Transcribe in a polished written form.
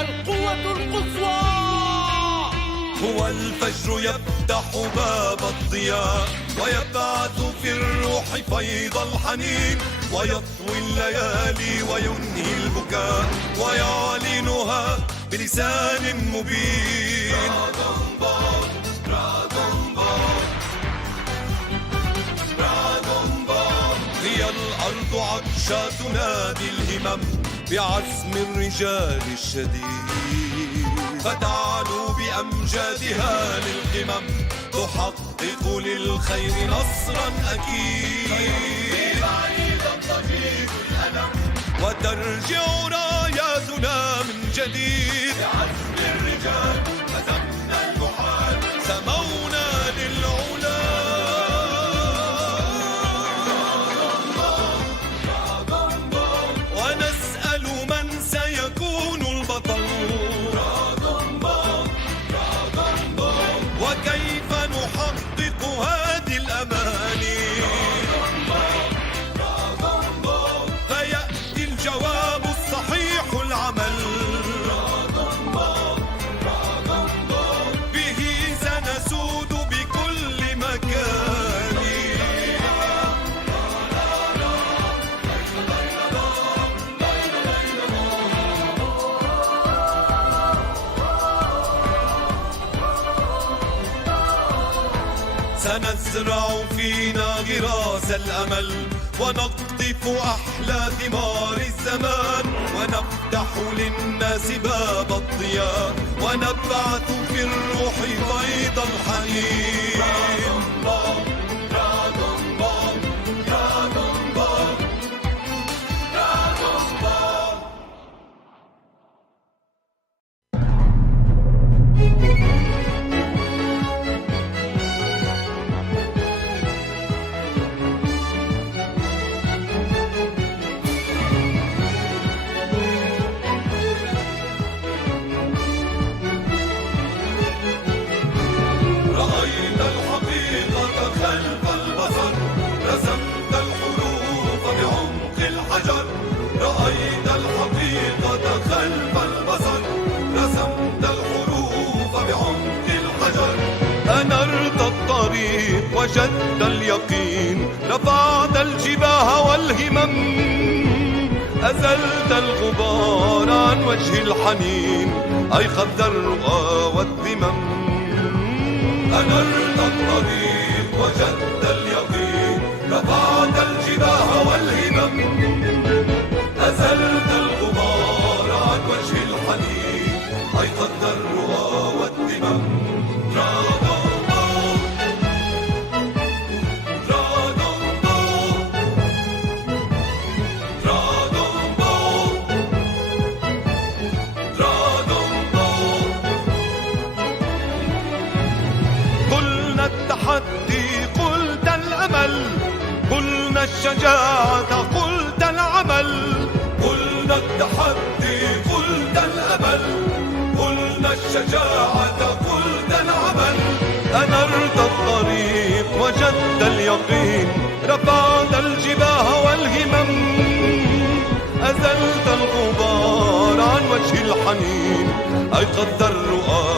القوة القصوى. هو الفجر يفتح باب الضياء ويبعث في الروح فيض الحنين، ويطوي الليالي وينهي البكاء ويعلنها بلسان مبين. هي الأرض عطشة تنادي الهمم بعزم الرجال الشديد، فتعلو بأمجادها للقمم تحقق للخير نصرا أكيد. وترجع راياتنا من جديد بعزم الرجال، هزمنا المحال سمونا للعلا. ونسأل من سيكون البطل، وكيف نحقق هذه الأماني. فيأتي الجواب الصحيح العمل، به سنسود بكل مكان. سنزرع فينا غراس الأمل ونقطف أحلى ثمار الزمان، ونفتح للناس باب الضياء ونبعث في الروح فيض الحنين. رأيت الحقيقة خلف البصر، رسمت الحروف بعمق الحجر. رأيت الحقيقة خلف البصر، رسمت الحروف بعمق الحجر. أنرت الطريق وجدت اليقين، رفعت الجباه والهمم، أزلت الغبار عن وجه الحنين، أيقظت الرؤى والذمم. أنرت الطريق وجدت اليقين، رفعت الجباه والهمم، أزلت الغبار عن وجه الحنين، أيقظت الرؤى والذمم. التحدي قلت الأمل، قلنا الشجاعة قلت العمل. قلنا التحدي قلت الأمل، قلنا الشجاعة قلت العمل. أنرت الطريق وجدت اليقين، رفعت الجباه والهمم، أزلت الغبار عن وجه الحنين، أيقظت الرؤى